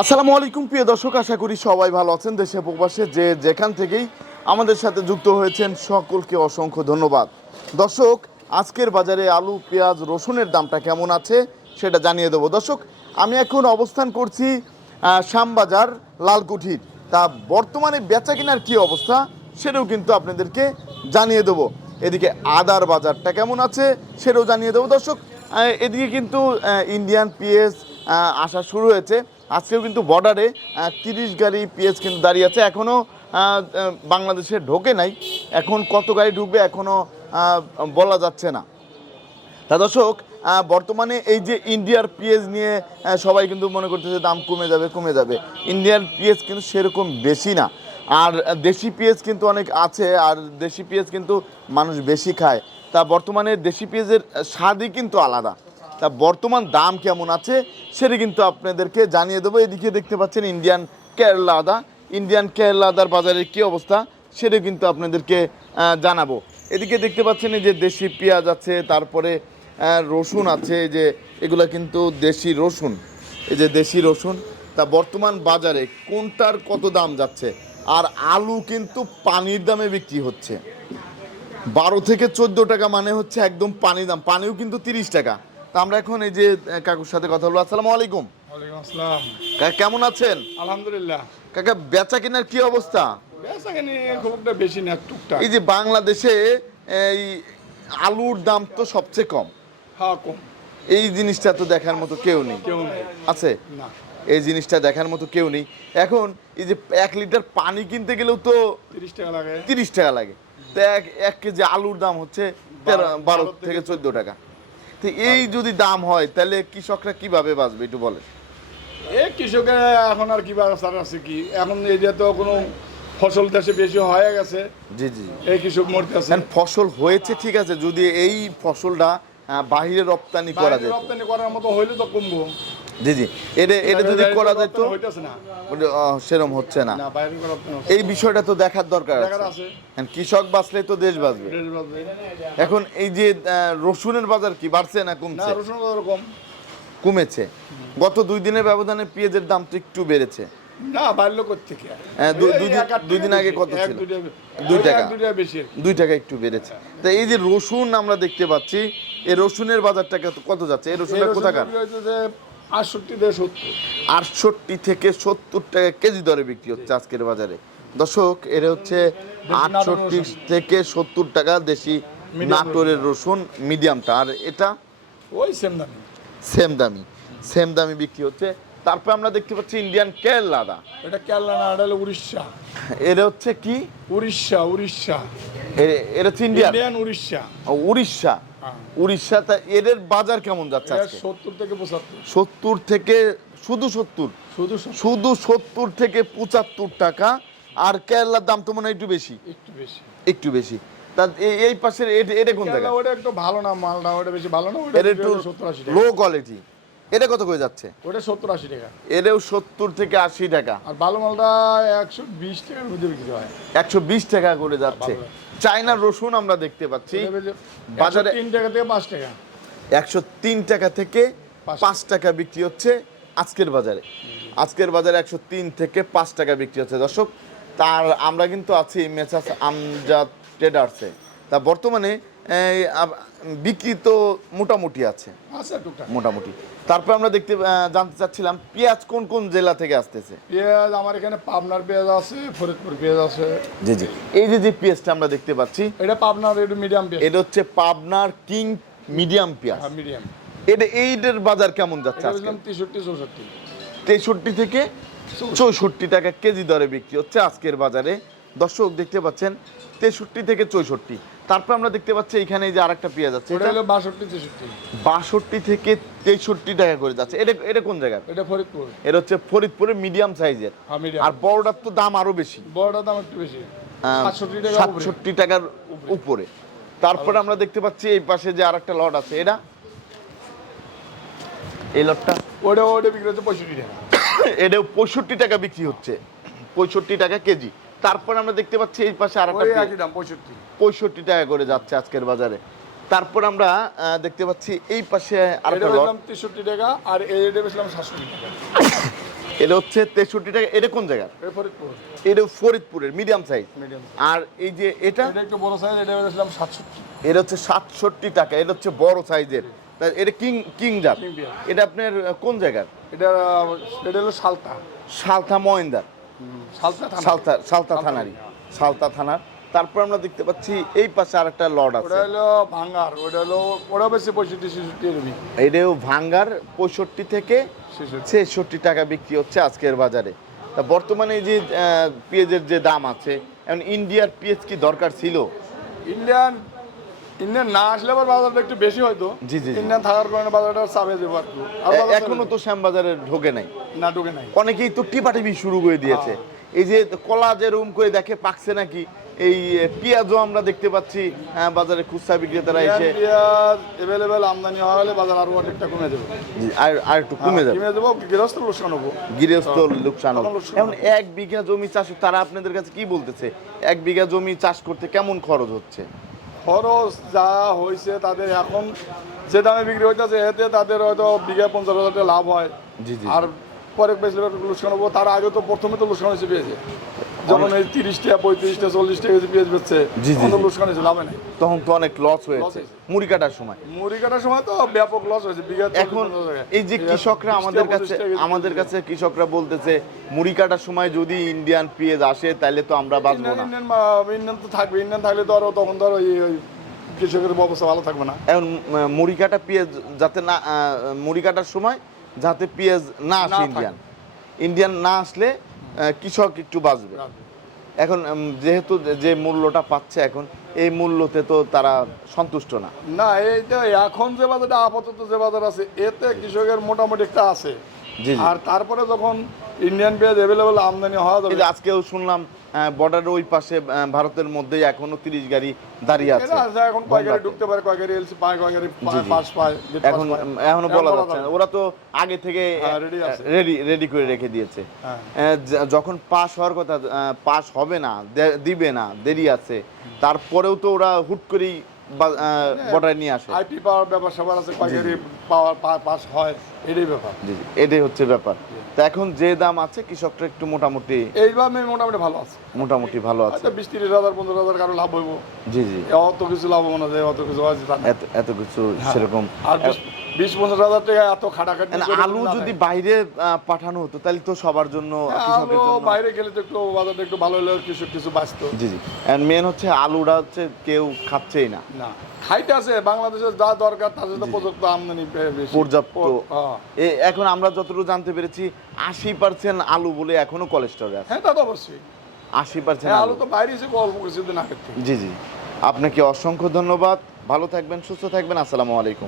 আসসালামু আলাইকুম প্রিয় দর্শক, আশা করি সবাই ভালো আছেন। দেশে প্রবাসে যে যেখান থেকেই আমাদের সাথে যুক্ত হয়েছেন সকলকে অসংখ্য ধন্যবাদ। দর্শক, আজকের বাজারে আলু, পেঁয়াজ, রসুনের দামটা কেমন আছে সেটা জানিয়ে দেবো। দর্শক, আমি এখন অবস্থান করছি শ্যামবাজার লালকুঠির। তা বর্তমানে বেচা কেনার কী অবস্থা সেটাও কিন্তু আপনাদেরকে জানিয়ে দেবো। এদিকে আদার বাজারটা কেমন আছে সেটাও জানিয়ে দেবো। দর্শক, এদিকে কিন্তু ইন্ডিয়ান পিএস আসা শুরু হয়েছে। আজকেও কিন্তু বর্ডারে 30 গাড়ি পিএস কিন্তু দাঁড়িয়ে আছে, এখনও বাংলাদেশে ঢোকে নাই। এখন কত গাড়ি ঢুকবে এখনও বলা যাচ্ছে না। তা দর্শক, বর্তমানে এই যে ইন্ডিয়ার পিএস নিয়ে সবাই কিন্তু মনে করতেছে দাম কমে যাবে। ইন্ডিয়ার পিএস কিন্তু সেরকম বেশি না, আর দেশি পিএস কিন্তু অনেক আছে, আর দেশি পিএস কিন্তু মানুষ বেশি খায়। তা বর্তমানে দেশি পিএসের স্বাদই কিন্তু আলাদা। তা বর্তমান দাম কেমন আছে সেটা কিন্তু আপনাদেরকে জানিয়ে দেবো। এদিকে দেখতে পাচ্ছেন ইন্ডিয়ান কেরলা আদার বাজারের কী অবস্থা সেটা কিন্তু আপনাদেরকে জানাবো। এদিকে দেখতে পাচ্ছেন এই যে দেশি পেঁয়াজ আছে, তারপরে রসুন আছে, যে এগুলো কিন্তু দেশি রসুন, এই যে দেশি রসুন। তা বর্তমান বাজারে কোনটার কত দাম যাচ্ছে। আর আলু কিন্তু পানির দামে বিক্রি হচ্ছে, 12 থেকে 14 টাকা, মানে হচ্ছে একদম পানি দাম। পানিও কিন্তু 30 টাকা। তা আমরা এখন এই যে কাকুর সাথে কথা বলবো। আসসালামু আলাইকুম। ওয়ালাইকুম আসসালাম। কাকা কেমন আছেন? আলহামদুলিল্লাহ। কাকা, বেচা কেনার কি অবস্থা? বেচাকেনি খুব একটা বেশি না, টুকটাক। এই যে বাংলাদেশে এই আলুর দাম তো সবচেয়ে কম, হ্যাঁ কম। এই জিনিসটা তো দেখার মতো কেউ নেই। কেউ নেই। আছে না, এই জিনিসটা দেখার মতো কেউ নেই। এখন এই যে 1 লিটার পানি কিনতে গেলেও তো 30 টাকা লাগে। 30 টাকা লাগে। তো এক কেজি আলুর দাম হচ্ছে 12 থেকে 14 টাকা। তো এই যদি দাম হয় তাহলে কৃষকরা কিভাবে বাঁচবে একটু বলেন। এই কৃষকের এখন আর কি ব্যবস্থা আছে কি, এখন এই যে তো কোনো ফসল দেশে বেশি হয়ে গেছে। জি জি। এই কৃষক মরতে আছে। ফসল হয়েছে ঠিক আছে, যদি এই ফসলটা বাহিরে রপ্তানি করা যেত, রপ্তানি করার মতো হইলে তো কমবো। জি জি, এটা যদি করা যেত, হইতেছে না, সেরকম হচ্ছে না। না বাইরে রপ্তানি হচ্ছে। এই বিষয়টা তো দেখার দরকার দেখার আছে। আছে। কৃষক বাঁচলে তো দেশ বাঁচবে। দেশ বাঁচবে। এখন এই যে রসুনের বাজার কি বাড়ছে না না, কমছে? রসুন বাজার কম। কমেছে। গত 2 দিনের ব্যবধানে পেঁয়াজের দাম তো একটু বেড়েছে। না, বাড়লো কোত্থেকে? দুই দিন আগে কত ছিল? 2 টাকা। 2 টাকা একটু বেড়েছে। তা এই যে রসুন আমরা দেখতে পাচ্ছি, এই রসুনের বাজারটা কত যাচ্ছে? এই রসুনটা কোথাকার? 68 থেকে 70 টাকা কেজি দরে বিক্রি হচ্ছে আজকের বাজারে। দর্শক, এটা হচ্ছে 68 থেকে 70 টাকা দেশি নাটোরের রসুন মিডিয়ামটা, আর এটা ওই সেম দামি বিক্রি হচ্ছে। তারপর আমরা দেখতে পাচ্ছি ইন্ডিয়ান কেরলা আদা। এটা কেরালা না, এটা হলো উড়িষ্যা। এটা হচ্ছে কি? উড়িষ্যা। এটা হচ্ছে ইন্ডিয়ান উড়িষ্যা। উড়িষ্যা। হ্যাঁ। উড়িষ্যা। তা এদের বাজার কেমন যাচ্ছে আজকে? 70 থেকে 75। 70 থেকে শুধু 70 থেকে 75 টাকা। আর কেরলার দাম তো মনে হয় একটু বেশি। তা এই পাশের এটা কোন জায়গা? ওটা একটু ভালো না, মালটা ওটা বেশি ভালো না, ওটা এটা একটু 70-80 টাকা। Low quality. এটা কত করে যাচ্ছে? ওটা 70-80 টাকা। এটাও 70 থেকে 80 টাকা। আর ভালো মালটা 120 টাকার মধ্যে বিক্রি হয়। 120 টাকা করে যাচ্ছে। চায়নার রসুন আমরা দেখতে পাচ্ছি বাজারে 3 টাকা থেকে 5 টাকা। 103 টাকা থেকে 5 টাকা বিক্রি হচ্ছে আজকের বাজারে। 103 থেকে 5 টাকা বিক্রি হচ্ছে দর্শক। তার আমরা কিন্তু আছি মেসার্স আমজাদ ট্রেডার্সে। তা বর্তমানে বিক্রি তো মোটামুটি আছে, মোটামুটি। তারপর আমরা জানতে চাচ্ছিলাম পেঁয়াজ কোন কোন জেলা থেকে আসতেছে? পেঁয়াজ আমার এখানে পাবনার পেঁয়াজ আছে, ফরিদপুর পেঁয়াজ আছে। জি জি। এই যে পেঁয়াজটা আমরা দেখতে পাচ্ছি, এটা পাবনার, এটা মিডিয়াম পেঁয়াজ। এটা হচ্ছে পাবনার কিং মিডিয়াম পেঁয়াজ। হ্যাঁ, মিডিয়াম। এইটার বাজার কেমন যাচ্ছে আজকে? 63 থেকে 64 টাকা কেজি দরে বিক্রি হচ্ছে আজকের বাজারে। দর্শক দেখতে পাচ্ছেন 63 থেকে 64। তারপর আমরা দেখতে পাচ্ছি এখানে যে আরেকটা পেঁয়াজ আছে, এটা হলো 62-63। 62 থেকে 63 টাকা করে যাচ্ছে। এটা কোন জায়গা? এটা ফরিদপুর। এটা হচ্ছে ফরিদপুরের মিডিয়াম সাইজের। আর বড়টার তো দাম আরো বেশি, বড়টার দাম একটু বেশি, 67 টাকার উপরে। তারপরে আমরা দেখতে পাচ্ছি এই পাশে যে আরেকটা লট আছে, এই লটটা ওটা বিক্রি হচ্ছে 65 টাকা। এটাও 65 টাকা বিক্রি হচ্ছে, 65 টাকা কেজি। তারপর আমরা দেখতে পাচ্ছি এই পাশে আরেকটা 65 65 টাকা করে যাচ্ছে আজকের বাজারে। তারপর আমরা দেখতে পাচ্ছি এই পাশে এটা আরেকটা লট, বেচলাম 63 টাকা, আর এটা বেচলাম 67 টাকা। এটা হচ্ছে 63 টাকা। এটা কোন জায়গার? এটা ফরিদপুর এটা ফরিদপুরের মিডিয়াম সাইজ। মিডিয়াম। আর এই যে এটা এটা একটু বড় সাইজ, এটা বেচলাম 67। এটা হচ্ছে 67 টাকা। এটা হচ্ছে বড় সাইজের। তা এটা কিং জাত। কিং বিয়ার। এটা আপনার কোন জায়গার? এটা হলো সালতা। সালথা ময়ন্দার, সালতা থানা। সালথা থানারই, সালথা থানার। তারপর আমরা দেখতে পাচ্ছি এই পাশে আরেকটা লট আছে। ওটা হলো ভাঙ্গার, ওটা বেশি 65-66 এরকম। এটাও ভাঙ্গার 65 থেকে 66 টাকা বিক্রি হচ্ছে আজকের বাজারে। তা বর্তমানে এই যে পেঁয়াজের যে দাম আছে, এখন ইন্ডিয়ার পেঁয়াজ কি দরকার ছিল? ইন্ডিয়ান না আসলে আবার বাজারটা একটু বেশি হয়তো। জি, জি, জি। ইন্ডিয়ান থাকার কারণে বাজারটা চাপে যাবো আর কি। আর বাজার এখনো তো শ্যামবাজারে ঢোকে নাই। না ঢুকে নাই। অনেকেই তো টিপাটিপি শুরু করে দিয়েছে। এই যে কলা যেরকম করে দেখে পাকছে নাকি, এই পেঁয়াজও আমরা দেখতে পাচ্ছি বাজারে খুচরা বিক্রেতারা এসে পেঁয়াজ এভেলেবেল আমদানি হলে বাজার আরো অনেকটা কমে যাবে। আর একটু কমে যাবে, কমে যাবো, গৃহস্থ লোকসান হবো। গৃহস্থ লোকসান হবে। তখন লোকসান এখন 1 বিঘা জমি চাষ, তারা আপনাদের কাছে কি বলতেছে 1 বিঘা জমি চাষ করতে কেমন খরচ হচ্ছে? খরচ যা হয়েছে তাদের এখন যে দামে বিক্রি হইতেছে এতে তাদের হয়তো বিঘা 50,000 টাকা লাভ হয়। জি, জি। আর পরে বেশি লোকসান হবো। তার আগে তো প্রথমে তো লোকসান হয়েছে পেঁয়াজে, যখন এই 30 টাকা 35 টাকা 40 টাকা কেজি পেঁয়াজ বেচছে, জি, জি, তখন তো জি। লোকসান হয়েছে, লাভে নাই। তখন তো অনেক লস হয়েছে হয়েছে। মুড়ি কাটার সময়। মুড়ি কাটার সময় তো ব্যাপক লস হয়েছে বিঘা। এখন এই যে কৃষকরা আমাদের কাছে কৃষকরা বলতেছে মুড়ি কাটার সময় যদি ইন্ডিয়ান পেঁয়াজ আসে তাহলে তো আমরা বাঁচবো না। ইন্ডিয়ান তো থাকবে, ইন্ডিয়ান থাকলে তো আরো তখন তো ওই কৃষকের অবস্থা ভালো থাকবে না। এখন মুড়ি কাটা পেঁয়াজ যাতে না, মুড়ি কাটার সময় যাতে পেঁয়াজ না আসে, থাকে। ইন্ডিয়ান না আসলে কৃষক একটু বাঁচবে। এখন যেহেতু যে মূল্যটা পাচ্ছে এখন, এই মূল্যতে তো তারা সন্তুষ্ট না। না, এইটা এখন যে বাজারটা আপাতত যে বাজার আছে এতে কৃষকের মোটামুটি একটা আছে। জি, জি। আর তারপরে যখন ইন্ডিয়ান পেঁয়াজ এভেলেবেল আমদানি হওয়া এই যে যাবে, আজকেও শুনলাম বর্ডারের ওই পাশে ভারতের মধ্যে এখনো 30 গাড়ি দাঁড়িয়ে আছে। এটা আছে, এখন কয় গাড়ি বন্ধাতে। ঢুকতে পারে, কয় গাড়ি এলসি পায়, কয় গাড়ি জি, জি। পাস পায়, গেট পাস এখন পায়। এখনো বলা যাচ্ছে না। ওরা তো আগে থেকে হ্যাঁ, ready আছে। রেডি করে রেখে দিয়েছে। হ্যাঁ। যখন পাস হওয়ার কথা, পাস হবে না, দিবে না, দেরি আছে, তারপরেও তো ওরা হুট করেই বর্ডারে নিয়ে আসে। আইপি পাওয়ার ব্যাপার সবার আছে, কয় গাড়ি পাস হয়, এটাই ব্যাপার। জি, জি, এটাই হচ্ছে ব্যাপার। তা এখন যে দাম আছে কৃষকরা একটু মোটামুটি এইভাবে মোটামুটি ভালো আছে। ভালো আছে। হয়তো 20-30 হাজার 15,000 কারো লাভ হইব, জি, জি। অত কিছু লাভ হবে না যে অত কিছু হয়েছে তা না। এত কিছু সেরকম। আর 20-25 হাজার টাকা এত খাটাখাটি করে আলু না যদি দেয়। বাইরে পাঠানো হতো তাহলে তো সবার জন্য, হ্যাঁ, কৃষকের আলু জন্য। বাইরে গেলে তো একটু বাজারটা একটু ভালো হলে কৃষক কিছু বাঁচতো। জি, জি। মেন হচ্ছে আলুটা হচ্ছে কেউ খাচ্ছেই না। না, খাইতে আছে বাংলাদেশের যা দরকার তার সাথে পর্যাপ্ত আমদানি বেশি। পর্যাপ্ত। হ্যাঁ। এখন আমরা যতটুকু জানতে পেরেছি 80% আলু বলে এখনো কোলেস্টোরে আছে। হ্যাঁ, তা তো অবশ্যই। 80% হ্যাঁ, আলু। আলু তো বাইরে এসে অল্প কিছুদিন আগে থেকে। জি, জি। আপনাকে অসংখ্য ধন্যবাদ। ভালো থাকবেন, সুস্থ থাকবেন। আসসালামু আলাইকুম।